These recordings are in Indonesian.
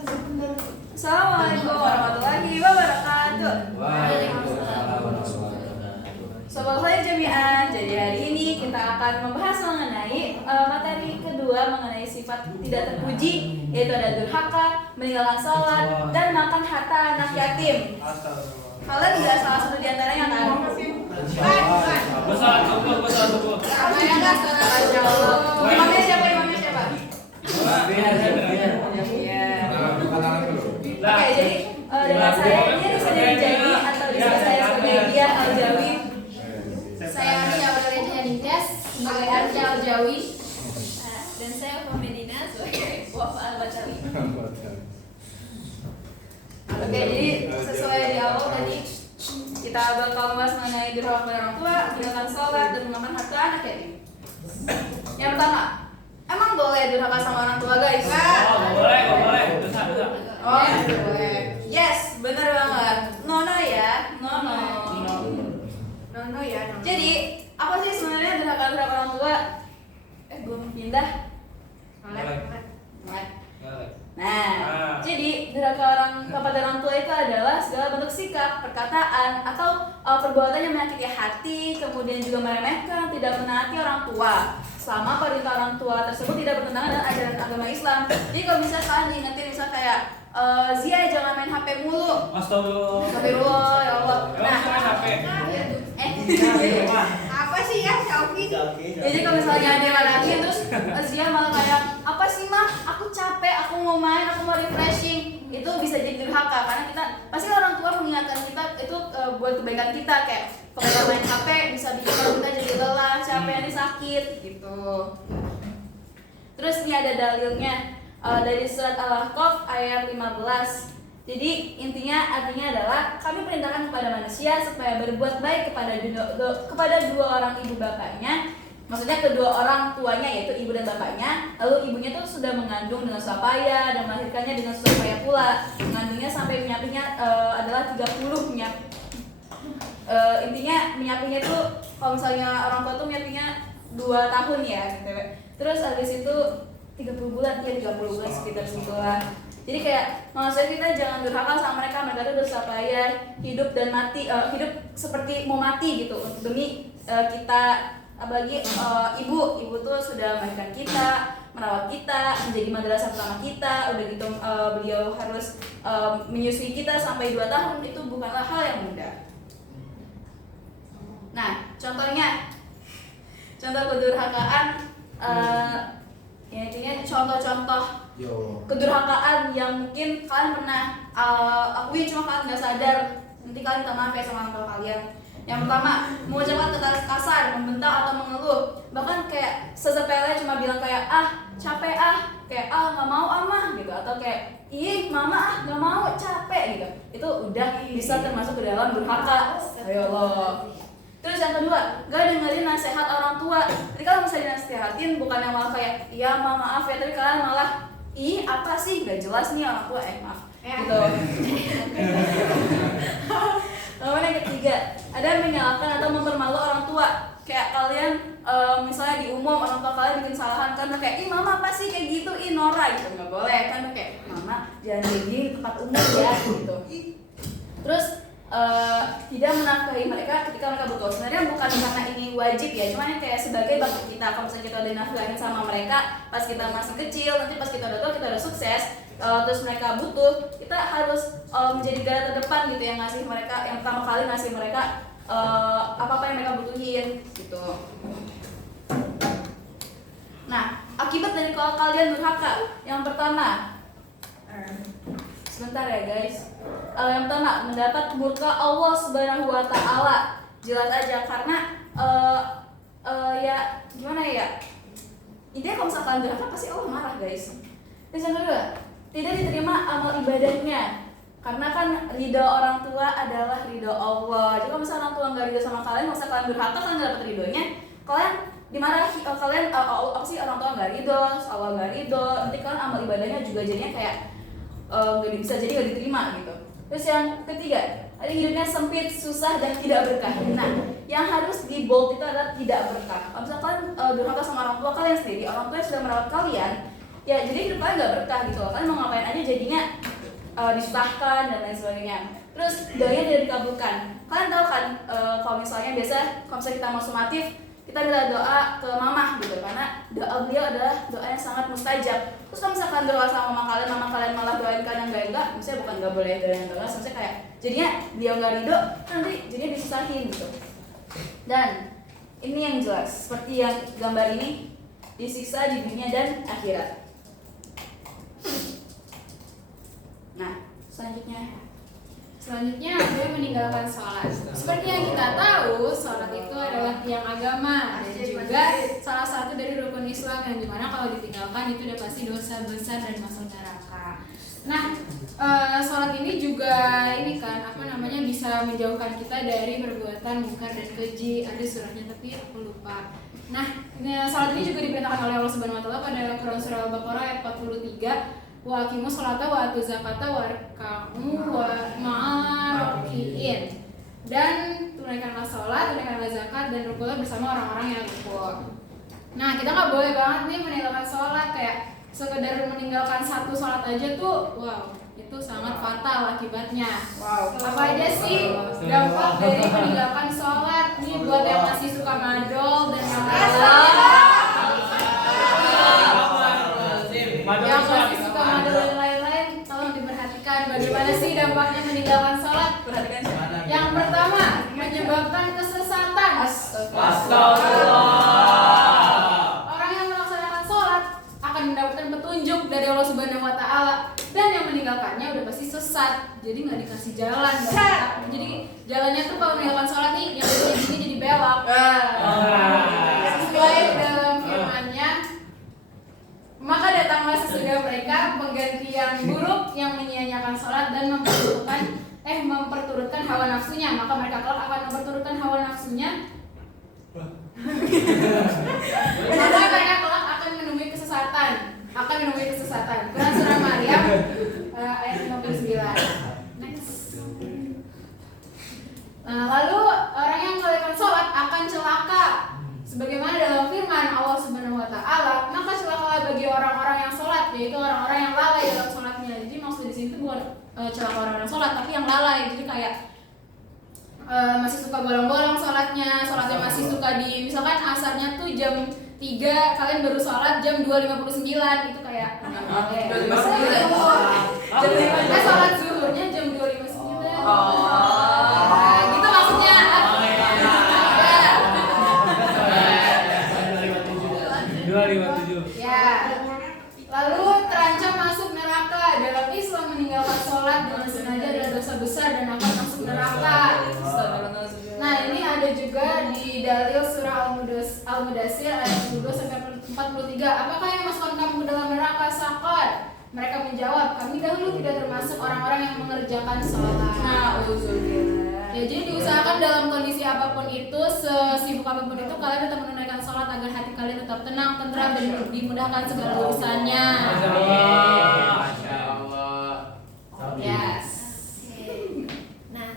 Assalamualaikum warahmatullahi wabarakatuh. Sobat saya jami'an, jadi hari ini kita akan membahas mengenai materi kedua mengenai sifat tidak terpuji, yaitu ada durhaka, meninggalkan sholat, dan makan harta anak yatim. Kalian tidak salah satu di antaranya kan? Besar subuh. Imamnya siapa? Oke, jadi dengan saya ini bisa jadi Jami atau bisa saya sebagai Dian Al-Jawi. Saya Arsya Walareja Ningtyas sebagai Arsya Al-Jawi. Dan saya Medina sebagai Wafa Al-Batawi. Oke, jadi sesuai di awal tadi kita bakal membahas mengenai durhaka pada orang tua, meninggalkan sholat, dan memakan harta anak yatim. Yang pertama, emang boleh durhaka sama orang tua, guys? Boleh. Dosa. Oh, boleh. Yes, benar banget. Nono ya, nono. Nono ya. Jadi, apa sih sebenarnya durhaka orang tua? Gue mau pindah. Nah, jadi durhaka kepada orang tua itu adalah segala bentuk sikap, perkataan, atau perbuatan yang menyakiti hati, kemudian juga meremehkan, tidak menaati orang tua. Selama perintah orang tua tersebut tidak bertentangan dengan ajaran agama Islam. Jadi kalau misalkan diingetin misal kayak Zia jangan main HP mulu. Astagfirullah, ya Allah. Nah, main HP. Apa sih ya Shauki? Jadi kalau misalnya dia lagi terus Zia malah kayak apa sih mah? Aku capek, aku mau main, aku mau refreshing. Itu bisa jadi durhaka karena kita pasti orang tua mengingatkan kita itu buat kebaikan kita kayak kalau main HP bisa bikin orang kita jadi lelah, capek, nanti sakit gitu. Terus ini ada dalilnya dari surat Al-Ahqaf ayat 15. Jadi artinya adalah kami perintahkan kepada manusia supaya berbuat baik kepada dua orang ibu bapaknya. Maksudnya kedua orang tuanya yaitu ibu dan bapaknya. Lalu ibunya tuh sudah mengandung dengan susah payah dan melahirkannya dengan susah payah pula. Mengandungnya sampai menyapihnya adalah 30 menyap. Intinya menyapinya tuh kalau misalnya orang tua tuh menyapinya 2 tahun ya gitu. Terus habis itu 30 bulan sekitar segitulah. Jadi kayak maksudnya kita jangan durhaka sama mereka tuh udah susah payah hidup dan mati, hidup seperti mau mati gitu demi kita. Apalagi ibu tuh sudah melahirkan kita, merawat kita, menjadi madrasah pertama kita, udah gitu beliau harus menyusui kita sampai 2 tahun, itu bukanlah hal yang mudah. Nah, contoh kedurhakaan, ya intinya contoh-contoh kedurhakaan yang mungkin kalian pernah akui cuma kalian nggak sadar, nanti kalian minta maaf ya sama orang tua kalian. Yang pertama, mengucapkan kata kasar, membentak atau mengeluh, bahkan kayak sesepele cuma bilang kayak capek kayak nggak mau mah gitu, atau kayak ih mama nggak mau capek gitu. Itu udah bisa termasuk ke dalam durhaka. Ayo Allah. Terus yang kedua, gak dengerin nasihat orang tua. Jadi kalau misalnya dinasihatin bukan yang malah kayak iya maaf ya, tapi kalian malah ih apa sih gak jelas nih orang tua maaf gitu. Lalu yang ketiga, ada menyalahkan atau mempermalu orang tua. Kayak kalian misalnya di umum orang tua kalian bikin kesalahan kan kayak ih mama apa sih kayak gitu, ih Nora gitu, nggak boleh kan kayak mama jangan kayak gini tempat umum ya gitu. Terus tidak menafkahi mereka ketika mereka butuh. Sebenarnya bukan karena ini wajib ya, cuman kayak sebagai bakti kita. Kalau misalnya kita udah nafkahin sama mereka pas kita masih kecil, nanti pas kita udah tua, kita udah sukses, terus mereka butuh, kita harus menjadi garda terdepan gitu yang ngasih mereka, yang pertama kali ngasih mereka apa-apa yang mereka butuhin gitu. Nah, akibat dari kalau kalian durhaka, yang pertama sebentar ya guys. Yang pertama, mendapat murka Allah Subhanahu wa taala. Jelas aja karena ya gimana ya? Intinya kalau misalkan durhaka pasti Allah marah, guys. Terus yang kedua, tidak diterima amal ibadahnya. Karena kan ridho orang tua adalah ridho Allah. Jadi kalau misalkan orang tua nggak ridho sama kalian, masa kalian durhaka, kalian nggak dapat ridhonya, kalian dimarahi. Kalian apa sih orang tua nggak ridho, Allah nggak ridho, nanti kalian amal ibadahnya juga jadinya kayak nggak bisa, jadi nggak diterima gitu. Terus yang ketiga, ada hidupnya sempit, susah dan tidak berkah. Nah, yang harus di bold itu adalah tidak berkah. Kalau misalkan durhaka sama orang tua kalian sendiri, orang tua yang sudah merawat kalian, ya jadi kedepannya nggak berkah gitu loh, kan mau ngapain aja jadinya disusahkan dan lain sebagainya. Terus doanya tidak dikabulkan. Kalian tahu kan kalau misalnya kalau misalnya kita mau sumatif, kita minta doa ke mamah gitu, karena doa beliau adalah doa yang sangat mustajab. Terus kalau misalkan doa sama mama kalian malah doain kalian yang enggak, misalnya bukan nggak boleh doa yang enggak, maksudnya kayak jadinya beliau nggak ridho, nanti jadinya disusahin gitu. Dan ini yang jelas, seperti yang gambar ini, disiksa di dunia dan akhirat. Nah, Selanjutnya ada yang meninggalkan sholat. Seperti yang kita tahu, sholat itu adalah tiang agama dan juga salah satu dari rukun Islam yang dimana kalau ditinggalkan itu udah pasti dosa besar dan masuk neraka. Nah, sholat ini juga bisa menjauhkan kita dari perbuatan mungkar dan keji. Ada surahnya tapi aku lupa. Nah, sholat ini juga diperintahkan oleh Allah Subhanahu Wa Taala pada Quran surah Al-Baqarah ayat 43. Wa aqimus sholata wa atuz zakata warka'u wa ma'al raki'in. Dan tunaikanlah sholat, tunaikanlah zakat, dan rukulah bersama orang-orang yang rukuk. Nah, kita nggak boleh banget nih meninggalkan sholat, kayak sekedar meninggalkan satu sholat aja tuh, wow, itu sangat fatal akibatnya. Wow. Apa aja sih dampak dari meninggalkan sholat? Nih buat yang masih suka madol dan yang yang masih suka madol dan lain-lain, tolong diperhatikan bagaimana sih dampaknya meninggalkan sholat. Perhatikan sih. Yang pertama, menyebabkan kesesatan. Orang yang melaksanakan sholat akan mendapatkan petunjuk dari Allah Subhanahu Wa Taala, dan yang meninggalkannya udah pasti sesat, jadi nggak dikasih jalan. Jadi jalannya tuh kalau meninggalkan sholat nih, yang ini jadi belok. Sesuai dalam firman-Nya, maka datanglah sesudah mereka penggantian buruk yang menyia-nyiakan sholat dan memperturutkan hawa nafsunya, maka mereka kelak akan memperturutkan hawa nafsunya. Maka mereka kelak akan menemui kesesatan. Quran surah Maryam ayat 59. Next. Nah, lalu orang yang meninggalkan sholat akan celaka. Sebagaimana dalam firman Allah Subhanahu Wa Taala, maka celakalah bagi orang-orang yang sholat, yaitu orang-orang yang lalai dalam sholatnya. Jadi maksud di sini itu bukan celaka orang-orang sholat, tapi yang lalai. Jadi kayak masih suka bolong-bolong sholatnya masih suka di, misalkan asarnya tuh jam 3, kalian baru sholat jam 2.59, itu kayak sholat zuhurnya jam 2.59. Gitu maksudnya. Ya. Lalu terancam masuk neraka. Dalam Islam meninggalkan sholat dengan sengaja adalah dosa besar dan akan masuk neraka. Nah, ini ada juga di dalil surah Al-Mudassir ayat 22 sampai 43. Apakah yang masukkan kamu ke dalam neraka Saqar? Mereka menjawab, kami dahulu tidak termasuk orang-orang yang mengerjakan sholat. Ya, jadi diusahakan dalam kondisi apapun itu, sesibuk apapun itu, kalian tetap menunaikan sholat agar hati kalian tetap tenang, tentram, dan dimudahkan segala urusannya. Masya Allah. Yes. Nah,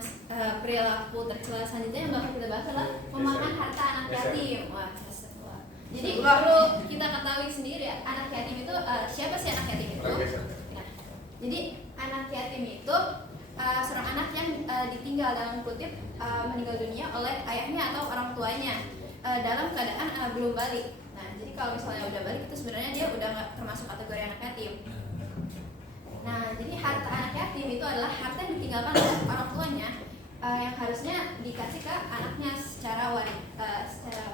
perilaku tercela selanjutnya yang bakal kita bahas adalah memakan harta anak yatim. Wah, jadi perlu kita ketahui sendiri ya, anak yatim itu siapa sih anak yatim itu? Nah, jadi anak yatim itu seorang anak yang ditinggal dalam kutip meninggal dunia oleh ayahnya atau orang tuanya dalam keadaan belum balik. Nah, jadi kalau misalnya udah balik itu sebenarnya dia udah nggak termasuk kategori anak yatim. Nah, jadi harta anak yatim itu adalah harta yang ditinggalkan oleh orang tuanya yang harusnya dikasih ke anaknya secara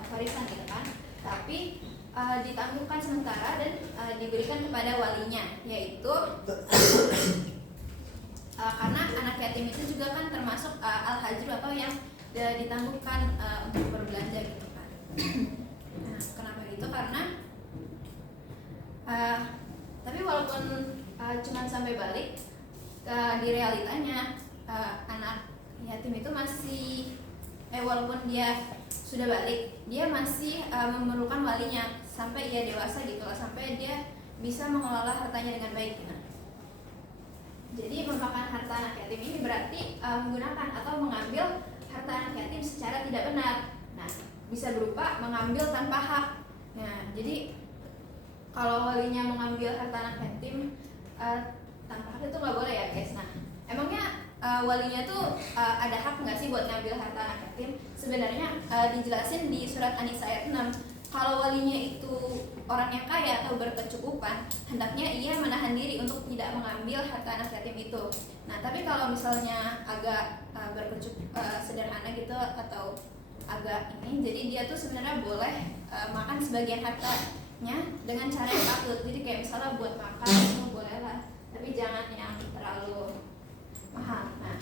warisan gitu kan. Tapi ditangguhkan sementara dan diberikan kepada walinya, yaitu karena anak yatim itu juga kan termasuk al-hajr atau yang ditangguhkan untuk berbelanja gitu kan. Nah, kenapa gitu? Karena tapi walaupun cuman sampai balik di realitanya anak yatim itu masih walaupun dia sudah balik, dia masih memerlukan walinya sampai ia dewasa gitu lah, sampai dia bisa mengelola hartanya dengan baik gitu. Jadi memakan harta anak yatim ini berarti menggunakan atau mengambil harta anak yatim secara tidak benar. Nah, bisa berupa mengambil tanpa hak. Nah, jadi kalau walinya mengambil harta anak yatim tanpa hak itu nggak boleh ya guys. Nah, emangnya walinya tuh ada hak nggak sih buat ngambil harta anak yatim? Sebenarnya dijelasin di surat An-Nisa ayat 6. Kalau walinya itu orang yang kaya atau berkecukupan, hendaknya ia menahan diri untuk tidak mengambil harta anak yatim itu. Nah, tapi kalau misalnya agak sederhana gitu atau agak ini, jadi dia tuh sebenarnya boleh makan sebagian hartanya dengan cara yang patut. Jadi kayak misalnya buat makan itu boleh lah, tapi jangan yang terlalu mahal. Nah,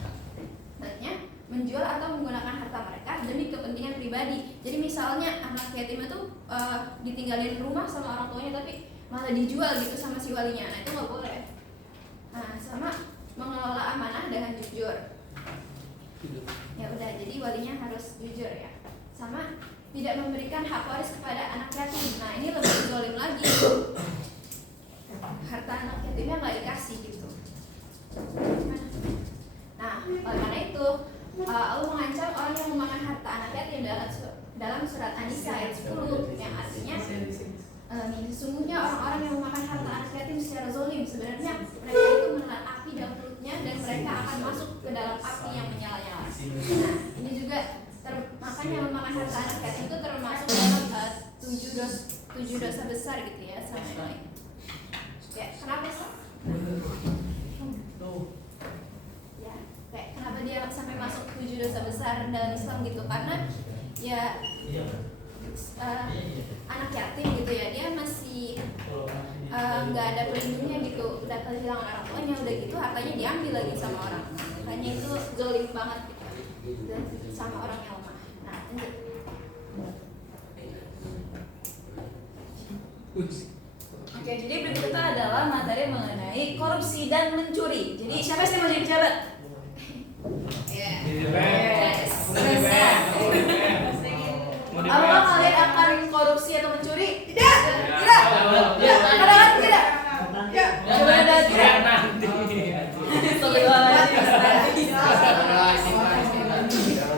selanjutnya menjual atau menggunakan harta mereka demi kepentingan pribadi. Jadi misalnya anak yatim itu ditinggalin rumah sama orang tuanya tapi malah dijual gitu sama si walinya. Nah, itu nggak boleh. Nah, sama mengelola amanah dengan jujur. Ya udah, jadi walinya harus jujur ya. Sama tidak memberikan hak waris kepada anak yatim. Nah, ini lebih zalim lagi. Harta anak yatimnya nggak dikasih gitu. Nah, oleh karena itu Allah mengancam orang yang memakan harta anak yatim dalam surat An-Nisa ayat 10 yang artinya sesungguhnya orang-orang yang memakan harta anak yatim secara zalim, sebenarnya mereka itu menelan api dalam perutnya dan mereka akan masuk ke dalam api yang menyala-nyala. Nah, ini juga makanya memakan harta anak yatim itu termasuk dalam 7 dosa besar gitu ya sama yang lain. Ya, kenapa sih? Ya, kayak kenapa dia sampai masuk 7 dosa besar dalam Islam gitu? Karena ya anak yatim gitu ya, dia masih nggak ada pelindungnya gitu, udah kehilangan orang tuanya, udah gitu hartanya diambil lagi sama orang. Makanya itu zalim banget gitu, sama orang yang lemah. Nah, lanjut. Oke, jadi berikut itu adalah materi mengenai korupsi dan mencuri. Jadi siapa sih yang mau jadi pejabat? Yes. Apakah kalian akan korupsi atau mencuri? Tidak. Tidak. Katakan tidak. Coba ada tidak.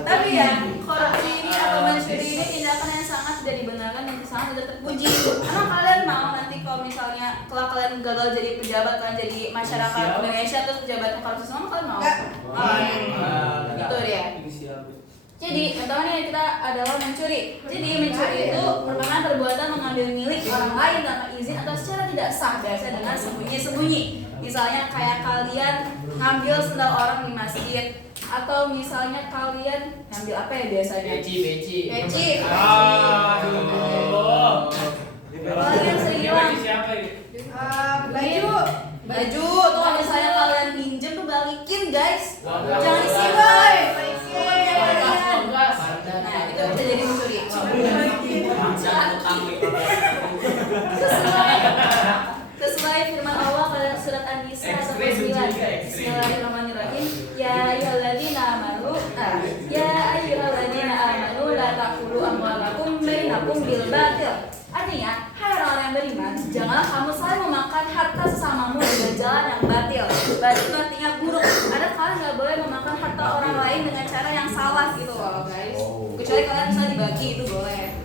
Tapi ya, korupsi ini atau mencuri ini tindakan yang sangat tidak dibenarkan dan sangat tidak terpuji. Emang kalian mau nanti kalau misalnya kalau kalian gagal jadi pejabat, kalian jadi masyarakat Indonesia terus pejabatnya korupsi semua, kalian mau? Gitu dia. Jadi pertama kita adalah mencuri. Jadi mencuri itu merupakan perbuatan mengambil milik orang lain tanpa izin atau secara tidak sah, biasa dengan sembunyi-sembunyi. Misalnya kayak kalian ngambil sendal orang di masjid, atau misalnya kalian ngambil apa ya biasanya? Peci. Kalian sehilang. Baju. Tuh kalau misalnya kalian pinjem tuh balikin guys. Jangan isi boy. Nah, itu bisa jadi mencuri. Sesuai firman Allah pada surat An-Nisa 9. Bismillahirrahmanirrahim. Ya ayyuhalladzina amanu la taqulu amwalakum bainakum bil batil. Artinya, hai orang-orang yang beriman, janganlah kamu saling memakan harta sesamamu dengan jalan yang batil. Batil itu artinya buruk. Ada kalian nggak boleh memakan harta orang lain dengan cara yang salah gitu loh guys. Kecuali kalian bisa dibagi itu boleh.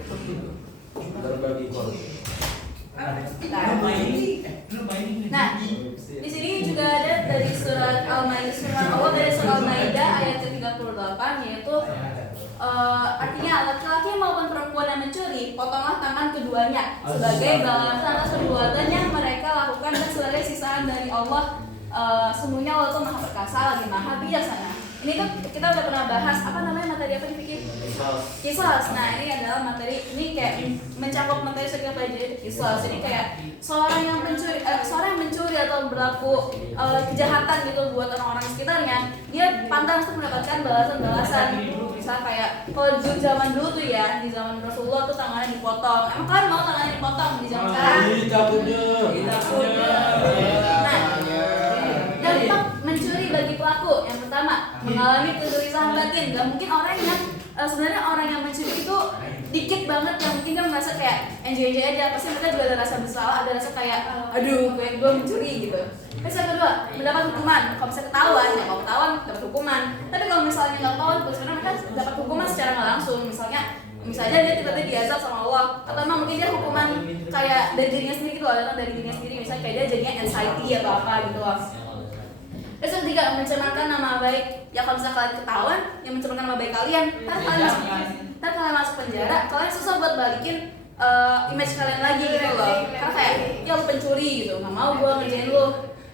Nah, di sini juga ada dari surat Al-Maidah ayat ke-38 yaitu artinya laki-laki maupun perempuan yang mencuri, potonglah tangan keduanya sebagai balasan atas perbuatan yang mereka lakukan dan sebagai sisaan dari Allah. Semuanya Allah itu maha perkasa lagi maha bijaksana. Ini tuh kita udah pernah bahas apa namanya materi apa nih? Kisah. Nah, ini adalah materi ini kayak mencakup materi yang kita pelajari itu kisah. Jadi kayak seorang yang mencuri atau berlaku kejahatan gitu buat orang-orang sekitarnya, dia pantas untuk mendapatkan balasan-balasan. Misal kayak kalau di zaman dulu tuh ya, di zaman Rasulullah tuh tangannya dipotong. Emang kalian mau tangannya dipotong di zaman sekarang? Nah, dampak mencuri bagi pelaku yang pertama mengalami kegelisahan batin. Gak mungkin orang yang sebenarnya orang yang mencuri itu dikit banget yang mungkin kan merasa kayak enjoy aja, pasti mereka juga ada rasa bersalah, ada rasa kayak aduh gue mencuri gitu. Terus yang kedua mendapat hukuman. Kalau bisa ketahuan, ya kalau ketahuan dapat hukuman. Tapi kalau misalnya nggak ketahuan, sebenarnya mereka dapat hukuman secara nggak langsung. Misalnya Misalnya dia tiba-tiba diazab sama Allah, atau emang mungkin dia hukuman kayak dari dirinya sendiri gitu loh, datang dari dirinya sendiri, misalnya kayak dia jadinya anxiety atau apa gitu loh. Terus yang ketiga, mencerminkan nama baik. Ya kalau misalnya kalian ketahuan yang mencerminkan nama baik kalian, ntar kalian masuk penjara, kalian susah buat balikin image kalian lagi gitu loh. Karena kayak, ya lu pencuri gitu, nggak mau gue ngerjain lu,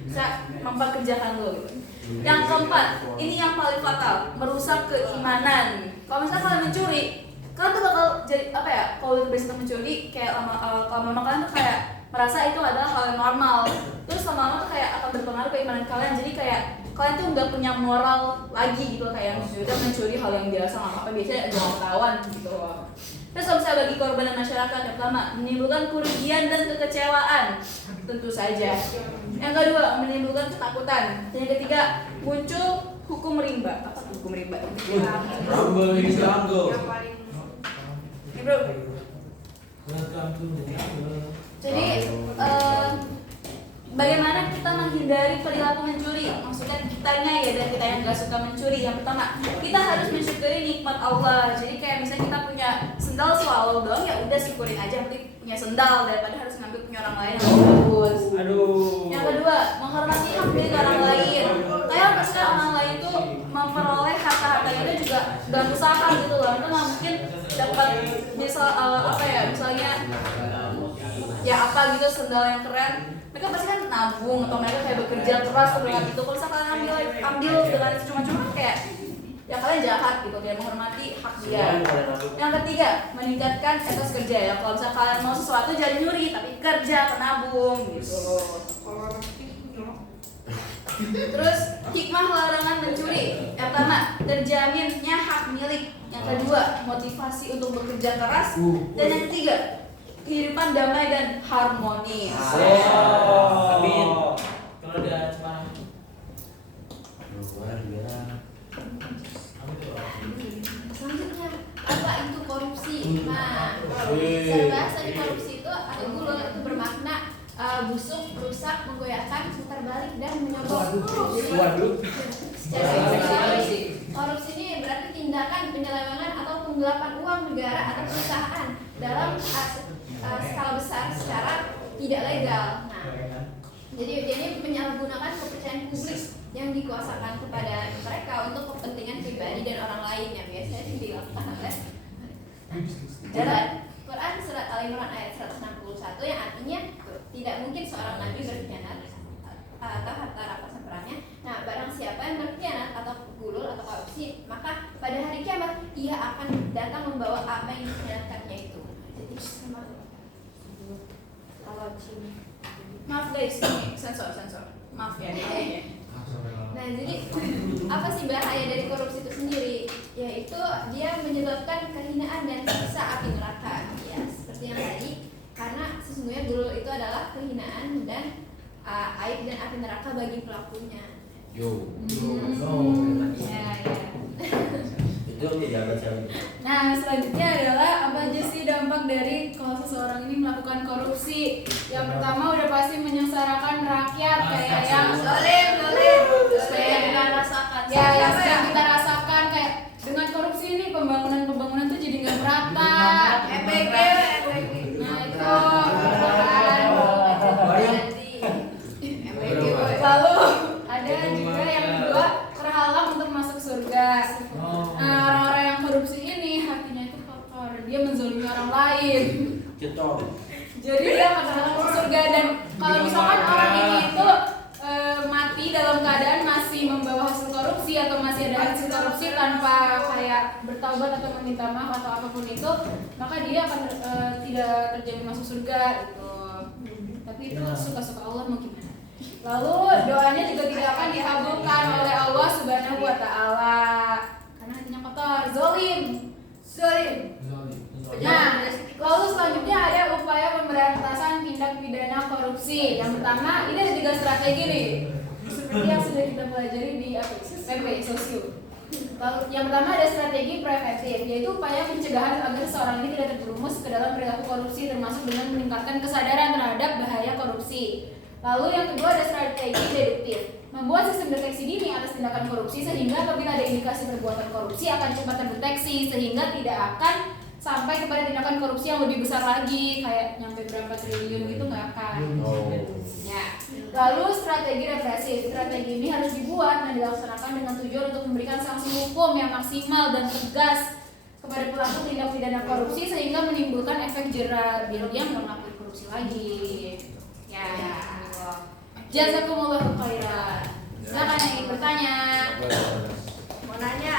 bisa memperkerjakan lu gitu. Yang keempat, ini yang paling fatal, merusak keimanan. Kalau misalnya kalian mencuri, kalian tuh bakal jadi apa ya? Kalau udah biasa mencuri, kayak lama-lama kalian tuh kayak merasa itu adalah hal yang normal. Terus lama-lama tuh kayak akan berpengaruh ke iman kalian. Jadi kayak kalian tuh nggak punya moral lagi gitu, kayak mencuri hal yang biasa, nggak apa-apa, biasanya jangan ketahuan gitu. Terus kalau misalnya bagi korban dan masyarakat, yang pertama menimbulkan kerugian dan kekecewaan, tentu saja. Yang kedua menimbulkan ketakutan. Dan yang ketiga muncul hukum rimba. Apa tuh hukum rimba? Rumble in the jungle. Ini bro. Jadi bagaimana kita menghindari perilaku mencuri? Maksudnya kitanya ya, dan kita yang nggak suka mencuri. Yang pertama, kita harus mensyukuri nikmat Allah. Jadi kayak misalnya kita punya sendal swallow doang, ya udah syukurin aja, penting punya sendal daripada harus ngambil punya orang lain yang bagus. Yang kedua, menghormati hak milik orang lain. Kayak misalnya orang lain tuh memperoleh harta-hartanya itu juga dengan usaha gitu loh. Itu nggak mungkin dapat misalnya ya apa gitu sendal yang keren. Mereka pasti kan nabung atau mereka kayak bekerja keras dengan itu. Kalau misalnya kalian ambil dengan cuma-cuma kayak ya kalian jahat gitu, dia menghormati hak dia. Yang ketiga, meningkatkan etos kerja ya. Kalau misalnya kalian mau sesuatu jangan nyuri, tapi kerja, menabung gitu. Terus hikmah larangan mencuri. Yang pertama, terjaminnya hak milik. Yang kedua, motivasi untuk bekerja keras. Dan yang ketiga, kehidupan damai dan harmonis. Amin. Kalau ada cuma Selanjutnya, apa itu korupsi? Nah, saya bahas tadi korupsi itu atau gulung itu bermakna busuk, rusak, menggoyahkan, putar balik, dan menyogok. Korupsi ini berarti tindakan penyelewengan atau penggelapan uang negara atau perusahaan dalam skala besar secara tidak legal. Nah, jadi menyalahgunakan kepercayaan publik yang dikuasakan kepada mereka untuk kepentingan pribadi dan orang lain yang biasanya dilakukan oleh jalan. Quran surat Al-Imran ayat 161 yang artinya tidak mungkin seorang nabi berkhianat atau harta rampasan perangnya. Nah, barang siapa yang berkhianat atau gulul atau korupsi, maka pada hari kiamat ia akan datang membawa apa yang dikhianatkannya itu. Jadi Maaf guys, ini sensor. Maaf ya. Nah, jadi apa sih bahaya dari korupsi itu sendiri? Yaitu dia menyebabkan kehinaan dan siksa api neraka. Ya, seperti yang tadi, karena sesungguhnya gulul itu adalah kehinaan dan aib dan api neraka bagi pelakunya. Ya. Itu menjaga siapa? Nah, selanjutnya adalah apa aja sih dampak dari kalau seseorang ini melakukan korupsi? Yang pertama udah pasti menyengsarakan rakyat, kayak yang Yang kita rasakan. ya yang sedang kita rasakan, kayak dengan korupsi ini pembangunan tuh jadi nggak merata. MPG. Nah itu lalu ada juga yang kedua, terhalang untuk masuk surga. Nah, orang-orang yang korupsi ini hatinya itu kotor, dia menzalimi orang lain. Jadi dia akan terhalang masuk surga. Dan kalau misalkan orang ini itu mati dalam keadaan masih membawa hasil korupsi atau masih ada hasil korupsi tanpa kayak bertaubat atau meminta maaf atau apapun itu, maka dia akan tidak terjamin masuk surga gitu. Tapi itu suka-suka Allah mau gimana. Lalu doanya juga tidak akan dikabulkan oleh Allah Subhanahu wa taala karena hatinya kotor, zalim. Nah, lalu selanjutnya ada upaya pemberantasan tindak pidana korupsi. Yang pertama, ini ada 3 strategi nih, seperti yang sudah kita pelajari di PP Sosio. Lalu yang pertama ada strategi preventif, yaitu upaya pencegahan agar seorang ini tidak terjerumus ke dalam perilaku korupsi, termasuk dengan meningkatkan kesadaran terhadap bahaya korupsi. Lalu yang kedua ada strategi deduktif, membuat sistem deteksi dini atas tindakan korupsi sehingga apabila ada indikasi perbuatan korupsi akan cepat terdeteksi sehingga tidak akan sampai kepada tindakan korupsi yang lebih besar lagi kayak nyampe berapa triliun gitu nggak akan. Ya. Lalu strategi represif. Strategi ini harus dibuat dan dilaksanakan dengan tujuan untuk memberikan sanksi hukum yang maksimal dan tegas kepada pelaku tindak pidana korupsi sehingga menimbulkan efek jera biar dia nggak melakukan korupsi lagi. Ya. Jazakumullahu khairan. Silakan yang ingin bertanya. Mau nanya,